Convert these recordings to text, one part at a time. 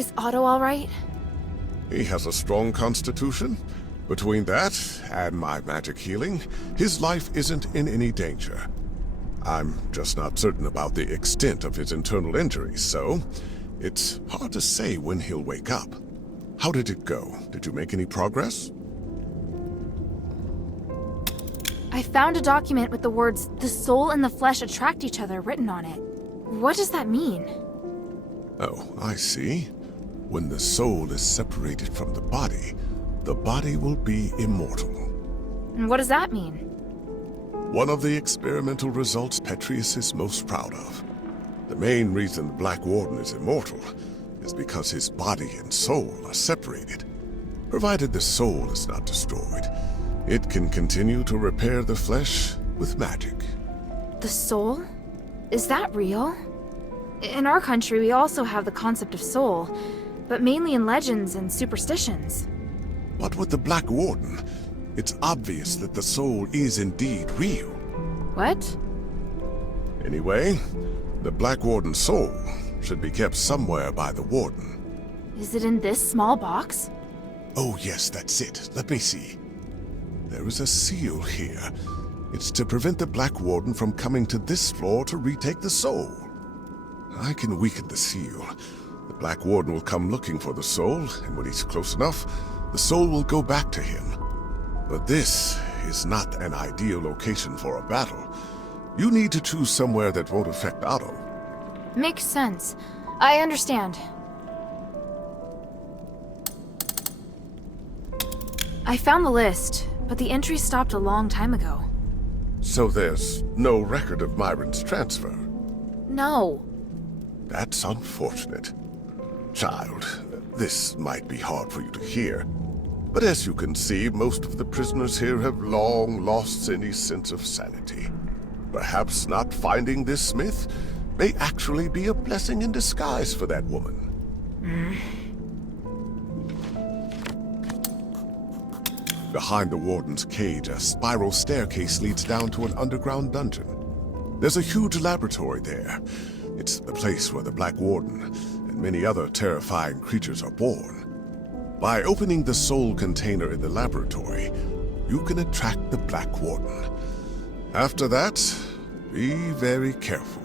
Is Otto all right? He has a strong constitution. Between that and my magic healing, his life isn't in any danger. I'm just not certain about the extent of his internal injuries, so it's hard to say when he'll wake up. How did it go? Did you make any progress? I found a document with the words, "The soul and the flesh attract each other," written on it. What does that mean? Oh, I see. When the soul is separated from the body will be immortal. And what does that mean? One of the experimental results Petrius is most proud of. The main reason the Black Warden is immortal is because his body and soul are separated. Provided the soul is not destroyed, it can continue to repair the flesh with magic. The soul? Is that real? In our country, we also have the concept of soul, but mainly in legends and superstitions. But with the Black Warden, it's obvious that the soul is indeed real. What? Anyway, the Black Warden's soul should be kept somewhere by the Warden. Is it in this small box? Oh yes, that's it. Let me see. There is a seal here. It's to prevent the Black Warden from coming to this floor to retake the soul. I can weaken the seal. The Black Warden will come looking for the soul, and when he's close enough, the soul will go back to him. But this is not an ideal location for a battle. You need to choose somewhere that won't affect Otto. Makes sense. I understand. I found the list, but the entry stopped a long time ago. So there's no record of Myron's transfer. No. That's unfortunate. Child, this might be hard for you to hear, but as you can see, most of the prisoners here have long lost any sense of sanity. Perhaps not finding this smith may actually be a blessing in disguise for that woman. Behind the Warden's cage, a spiral staircase leads down to an underground dungeon. There's a huge laboratory there. It's the place where the Black Warden and many other terrifying creatures are born. By opening the soul container in the laboratory, you can attract the Black Warden. After that, be very careful.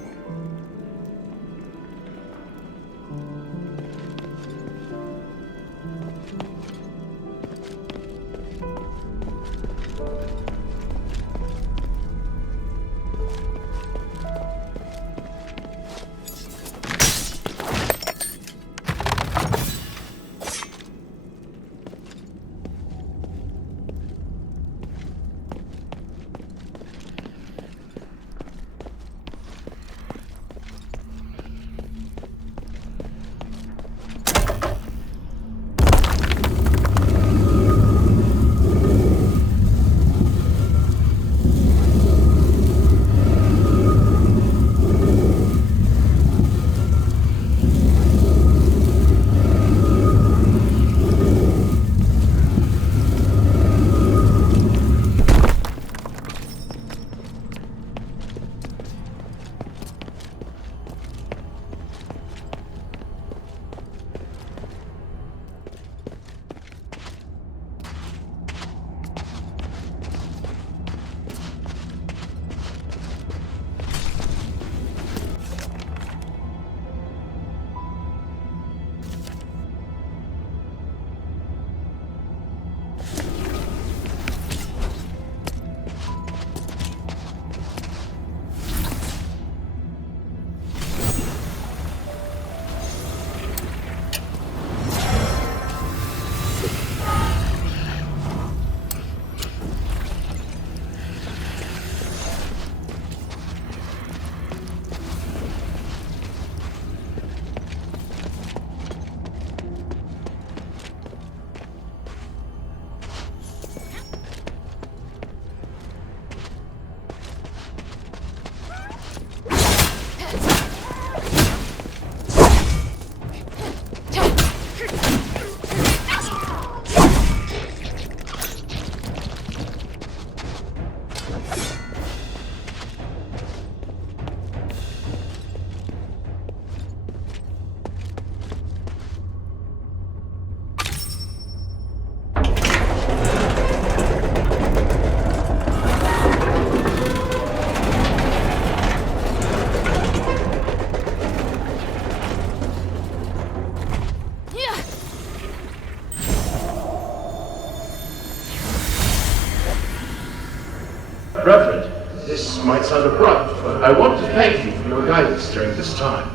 this might sound abrupt, but I want to thank you for your guidance during this time.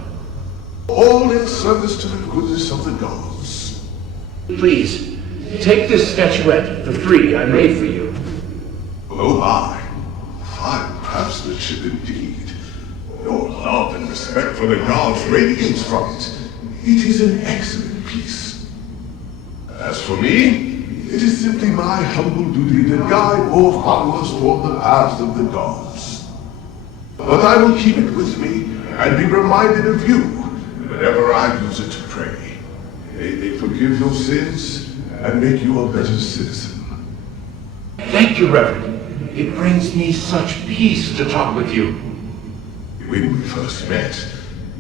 All in service to the goodness of the gods. Please, take this statuette for free I made for you. Oh my. Fine craftsmanship indeed. Your love and respect for the gods radiates from it. It is an excellent piece. As for me, it is simply my humble duty to guide more followers toward the paths of the gods. But I will keep it with me and be reminded of you whenever I use it to pray. May they forgive your sins and make you a better citizen. Thank you, Reverend. It brings me such peace to talk with you. When we first met,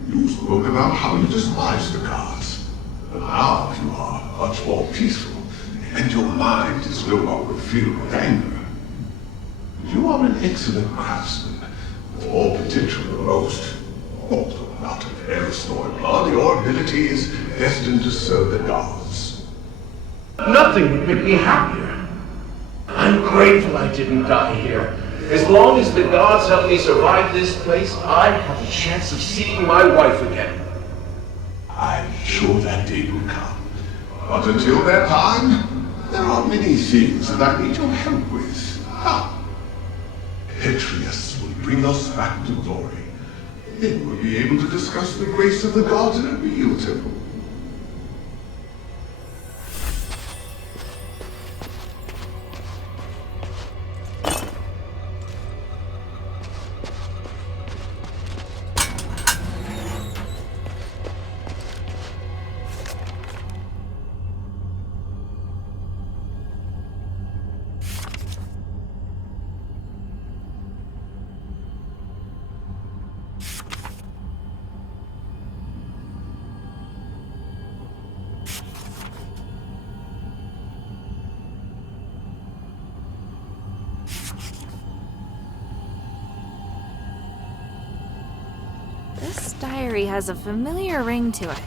you spoke about how you despise the gods. But now you are much more peaceful, and your mind is no longer filled with anger. You are an excellent craftsman, all potential the most. Although not of Eris nor blood, your ability is destined to serve the gods. Nothing would make me happier. I'm grateful I didn't die here. As long as the gods help me survive this place, I have a chance of seeing my wife again. I'm sure that day will come. But until that time, there are many things that I need your help with. Petrius will bring us back to glory. Then we'll be able to discuss the grace of the gods in a real temple. This diary has a familiar ring to it.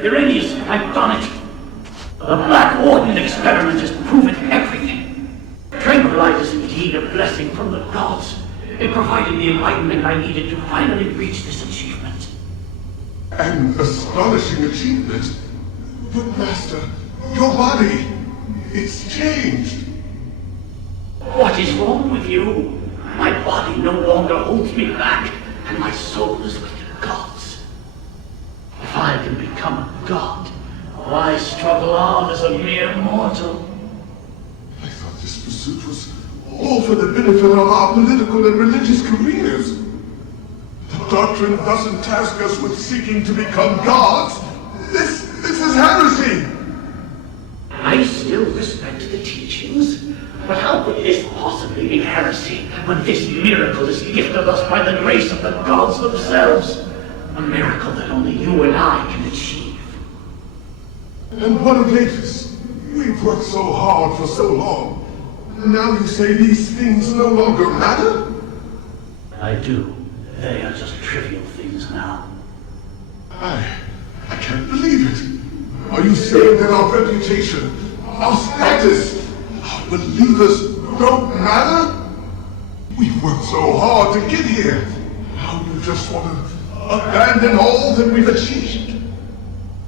Uranius, I've done it! The Black Warden experiment has proven everything. Tranquilize is indeed a blessing from the gods. It provided the enlightenment I needed to finally reach this achievement. An astonishing achievement. But Master, your body, it's changed. What is wrong with you? My body no longer holds me back, and my soul is with the gods. If I can become a god, why struggle on as a mere mortal? I thought this pursuit was all for the benefit of our political and religious careers. The doctrine doesn't task us with seeking to become gods. This is heresy. I still respect the teachings, but how could this possibly be heresy when this miracle is gifted us by the grace of the gods themselves? A miracle that only you and I can achieve. And what of Avis? We've worked so hard for so long. Now you say these things no longer matter? I do. They are just trivial things now. I can't believe it. Are you saying that our reputation, our status, our believers don't matter? We've worked so hard to get here. Now you just want to abandon all that we've achieved?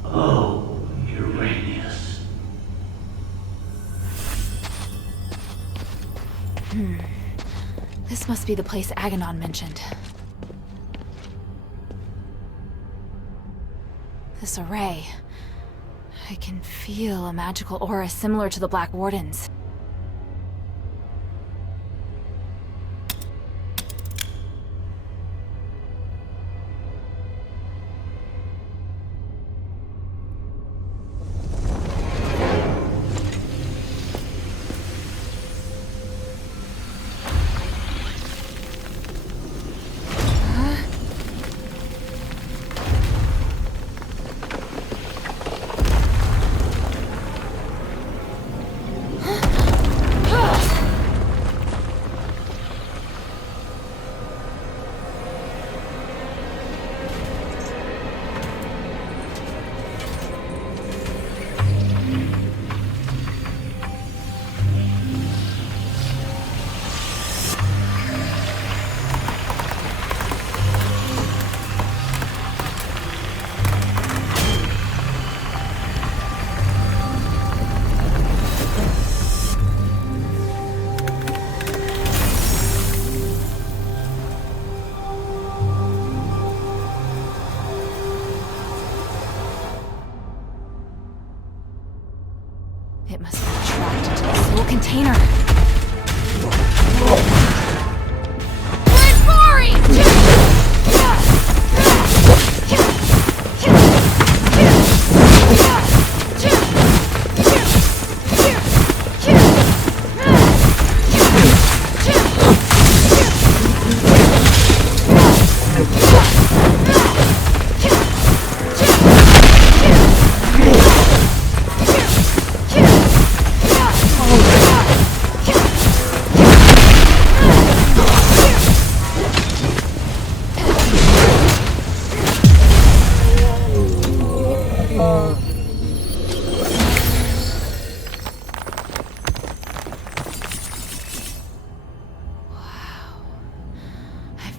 Oh, Uranius. This must be the place Aganon mentioned. This array. I can feel a magical aura similar to the Black Warden's. It must be trapped into the soul container.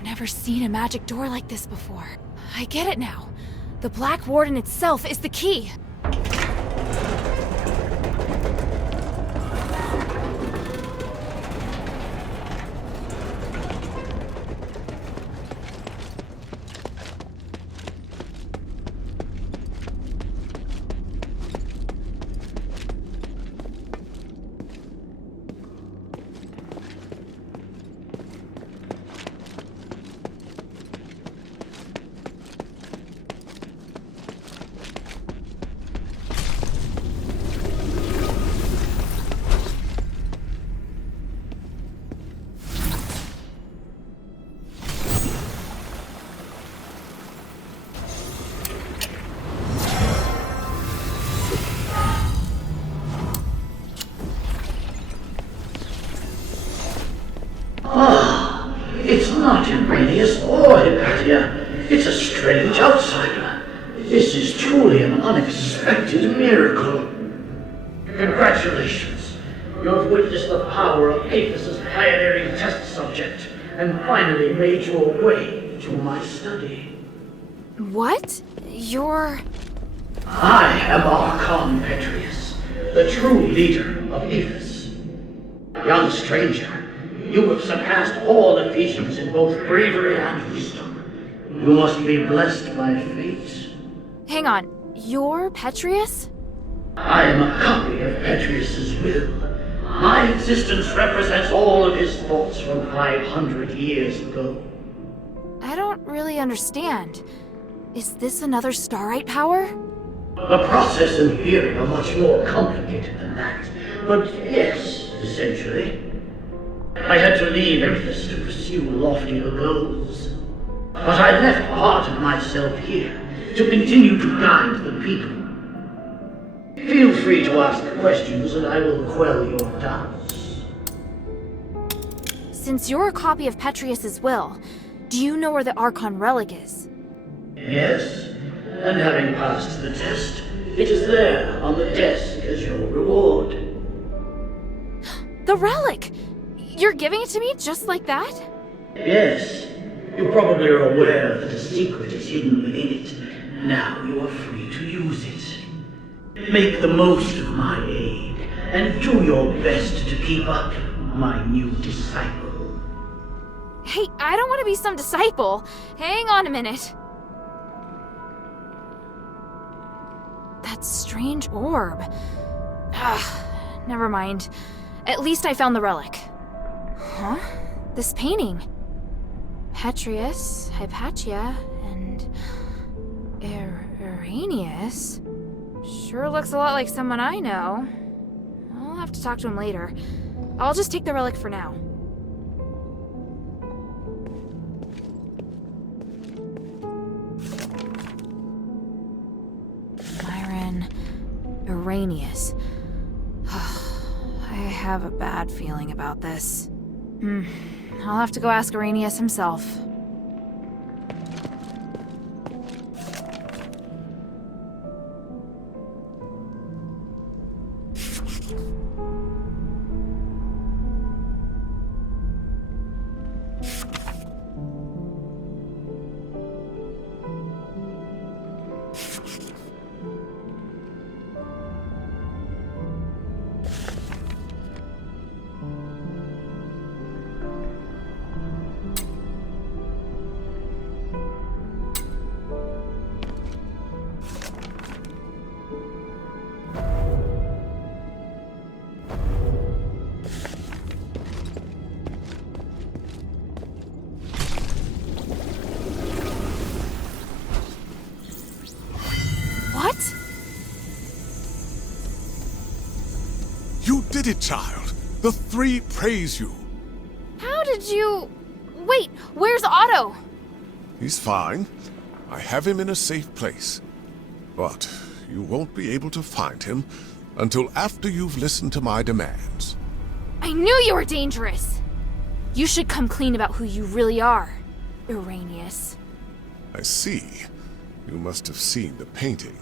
Never seen a magic door like this before. I get it now. The Black Warden itself is the key. It's not Iranius or Hypatia. It's a strange outsider. This is truly an unexpected miracle. Congratulations. You have witnessed the power of Aethys' pioneering test subject, and finally made your way to my study. What? You're... I am Archon Petrius, the true leader of Aethys. Young stranger, you have surpassed all Ephesians in both bravery and wisdom. You must be blessed by fate. Hang on, you're Petrius? I am a copy of Petrius's will. My existence represents all of his thoughts from 500 years ago. I don't really understand. Is this another Starite power? The process and theory are much more complicated than that, but yes, essentially. I had to leave Aethys to pursue loftier goals. But I left part of myself here to continue to guide the people. Feel free to ask questions and I will quell your doubts. Since you're a copy of Petrius's will, do you know where the Archon relic is? Yes, and having passed the test, it is there on the desk as your reward. The relic! You're giving it to me just like that? Yes, you probably are aware that a secret is hidden within it. Now you are free to use it. Make the most of my aid, and do your best to keep up, my new disciple. Hey, I don't want to be some disciple. Hang on a minute. that strange orb. Never mind. At least I found the relic. Huh? This painting. Petrius, Hypatia, and Irenaeus. Sure looks a lot like someone I know. I'll have to talk to him later. I'll just take the relic for now. Irenaeus. I have a bad feeling about this. I'll have to go ask Irenaeus himself. You did it, child! The three praise you! How did you... Wait, where's Otto? He's fine. I have him in a safe place. But you won't be able to find him until after you've listened to my demands. I knew you were dangerous! You should come clean about who you really are, Irenaeus. I see. You must have seen the painting.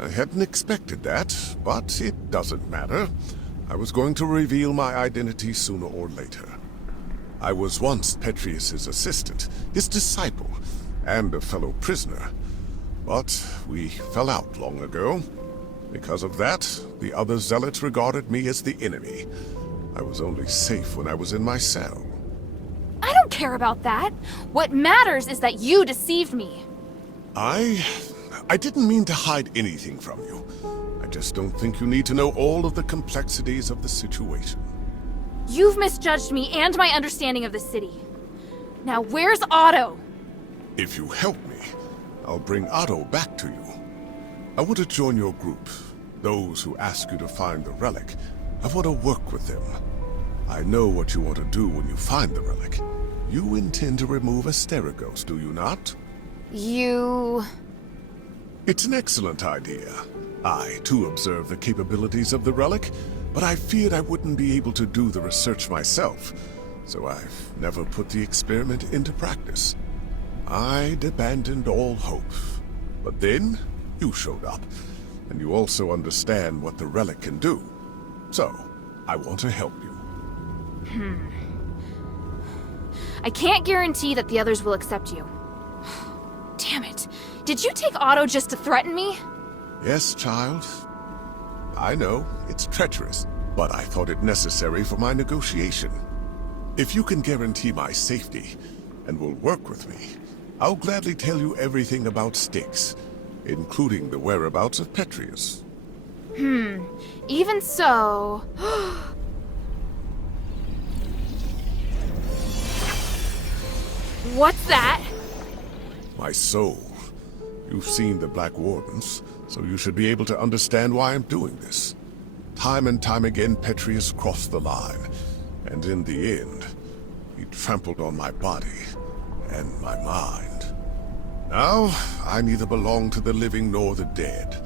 I hadn't expected that, but it doesn't matter. I was going to reveal my identity sooner or later. I was once Petrius's assistant, his disciple, and a fellow prisoner. But we fell out long ago. Because of that, the other zealots regarded me as the enemy. I was only safe when I was in my cell. I don't care about that. What matters is that you deceived me. I didn't mean to hide anything from you. I just don't think you need to know all of the complexities of the situation. You've misjudged me and my understanding of the city. Now where's Otto? If you help me, I'll bring Otto back to you. I want to join your group. Those who ask you to find the relic. I want to work with them. I know what you want to do when you find the relic. You intend to remove Asterigos, do you not? It's an excellent idea. I, too, observe the capabilities of the relic, but I feared I wouldn't be able to do the research myself, so I've never put the experiment into practice. I'd abandoned all hope. But then, you showed up, and you also understand what the relic can do. So, I want to help you. I can't guarantee that the others will accept you. Damn it. Did you take Otto just to threaten me? Yes, child. I know, it's treacherous, but I thought it necessary for my negotiation. If you can guarantee my safety, and will work with me, I'll gladly tell you everything about Styx, including the whereabouts of Petrius. Even so... What's that? My soul. You've seen the Black Wardens, so you should be able to understand why I'm doing this. Time and time again, Petrius crossed the line, and in the end, he trampled on my body and my mind. Now, I neither belong to the living nor the dead,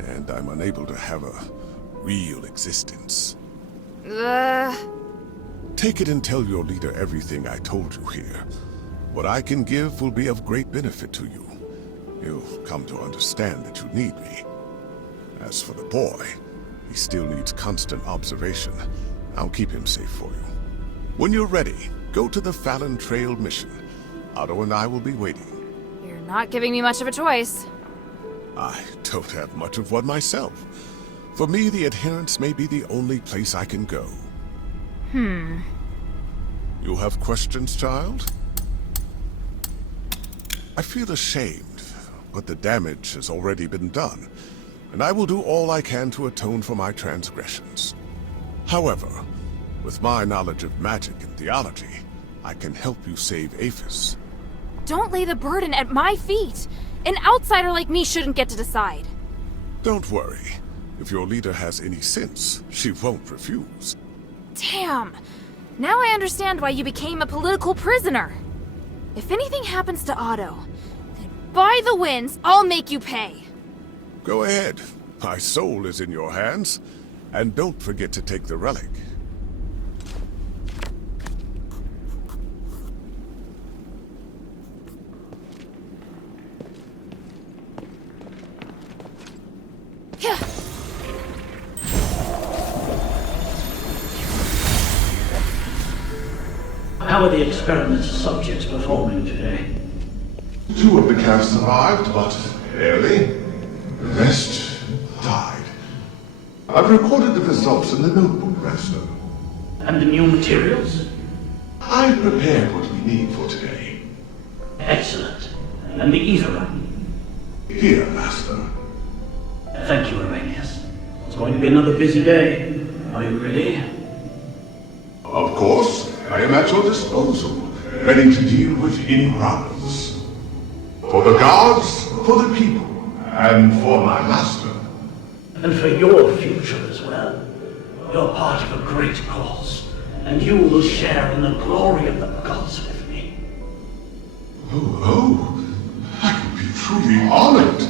and I'm unable to have a real existence. Take it and tell your leader everything I told you here. What I can give will be of great benefit to you. You'll come to understand that you need me. As for the boy, he still needs constant observation. I'll keep him safe for you. When you're ready, go to the Fallon Trail mission. Otto and I will be waiting. You're not giving me much of a choice. I don't have much of one myself. For me, the Adherents may be the only place I can go. You have questions, child? I feel ashamed, but the damage has already been done, and I will do all I can to atone for my transgressions. However, with my knowledge of magic and theology, I can help you save Aphis. Don't lay the burden at my feet! An outsider like me shouldn't get to decide. Don't worry. If your leader has any sense, she won't refuse. Damn! Now I understand why you became a political prisoner. If anything happens to Otto, then by the winds, I'll make you pay. Go ahead. My soul is in your hands. And don't forget to take the relic. How are the experiment subjects performing today? 2 of the calves survived, but barely. The rest died. I've recorded the results in the notebook, Master. And the new materials? I've prepared what we need for today. Excellent. And the ether? Here, Master. Thank you, Arrhenius. It's going to be another busy day. Are you ready? Of course. I am at your disposal, ready to deal with any problems. For the gods, for the people, and for my master. And for your future as well. You're part of a great cause, and you will share in the glory of the gods with me. Oh, I would be truly honored.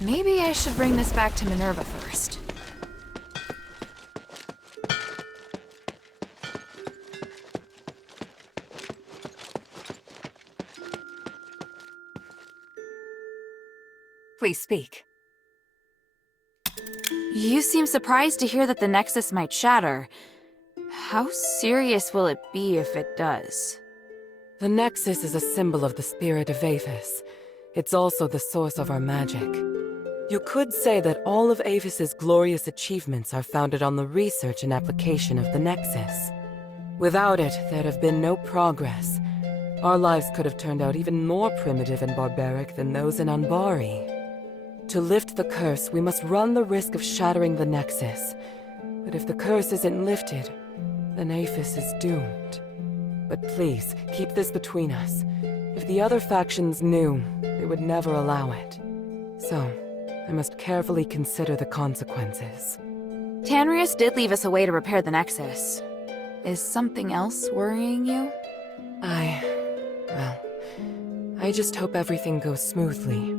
Maybe I should bring this back to Minerva first. Please speak. You seem surprised to hear that the Nexus might shatter. How serious will it be if it does? The Nexus is a symbol of the spirit of Aphis. It's also the source of our magic. You could say that all of Aphis's glorious achievements are founded on the research and application of the Nexus. Without it, there'd have been no progress. Our lives could have turned out even more primitive and barbaric than those in Anbari. To lift the curse, we must run the risk of shattering the Nexus. But if the curse isn't lifted, then Aphis is doomed. But please, keep this between us. If the other factions knew, they would never allow it. So, I must carefully consider the consequences. Tanrius did leave us a way to repair the Nexus. Is something else worrying you? Well, I just hope everything goes smoothly.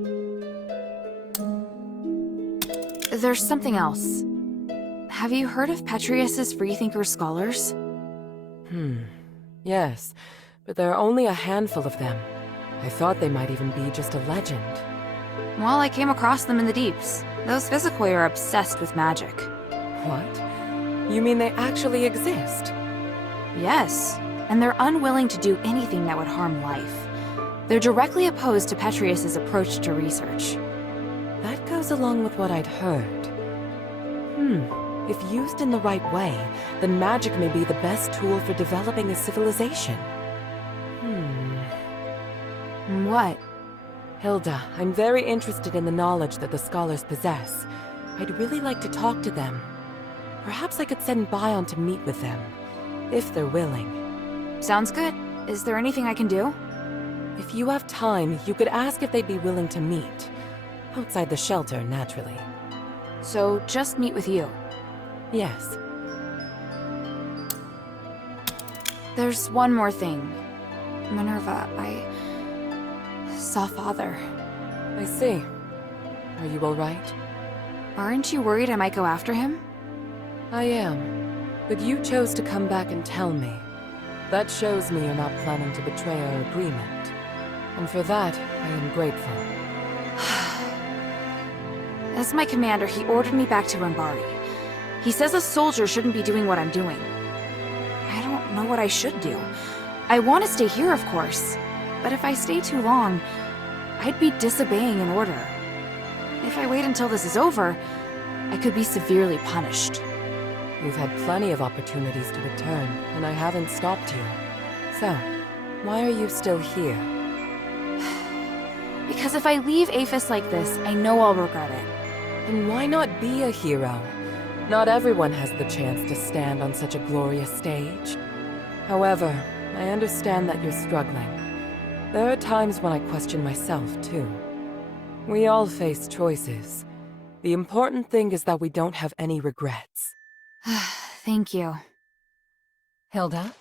There's something else. Have you heard of Petrius's Freethinker scholars? Yes, but there are only a handful of them. I thought they might even be just a legend. Well, I came across them in the Deeps. Those Physicoi are obsessed with magic. What? You mean they actually exist? Yes, and they're unwilling to do anything that would harm life. They're directly opposed to Petrius's approach to research. That goes along with what I'd heard. If used in the right way, then magic may be the best tool for developing a civilization. What? Hilda, I'm very interested in the knowledge that the scholars possess. I'd really like to talk to them. Perhaps I could send Bion to meet with them, if they're willing. Sounds good. Is there anything I can do? If you have time, you could ask if they'd be willing to meet. Outside the shelter, naturally. So, just meet with you. Yes. There's one more thing. Minerva, I saw Father. I see. Are you all right? Aren't you worried I might go after him? I am. But you chose to come back and tell me. That shows me you're not planning to betray our agreement. And for that, I am grateful. As my commander, he ordered me back to Rambari. He says a soldier shouldn't be doing what I'm doing. I don't know what I should do. I want to stay here, of course. But if I stay too long, I'd be disobeying an order. If I wait until this is over, I could be severely punished. You've had plenty of opportunities to return, and I haven't stopped you. So, why are you still here? Because if I leave Aphis like this, I know I'll regret it. Then why not be a hero? Not everyone has the chance to stand on such a glorious stage. However, I understand that you're struggling. There are times when I question myself, too. We all face choices. The important thing is that we don't have any regrets. Thank you. Hilda?